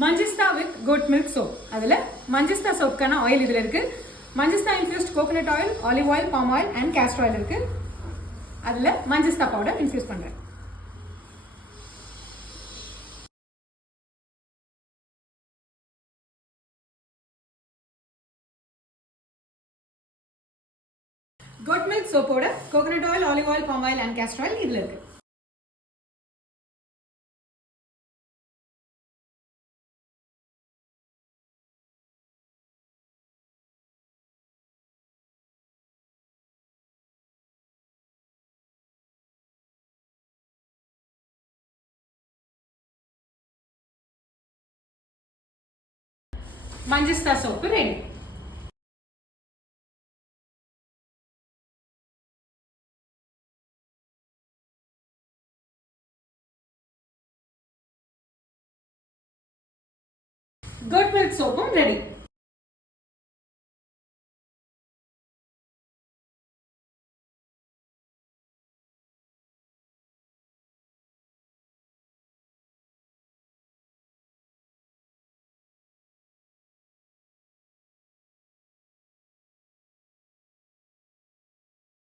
மஞ்சிஸ்தா with goat milk soap. அதில் மஞ்சிஸ்தா சோப்க்கான oil இதில் இருக்கு. Manjistha infused coconut oil, olive oil, palm oil and castor oil இருக்கு. அதில் மஞ்சிஸ்தா பவுடர் இன்ஃபியூஸ் பண்றேன். கோட் மில்க் சோப்போட coconut oil, olive oil, palm oil and castor oil இதில் இருக்கு. Manjistha soap ready. goat milk soap ready.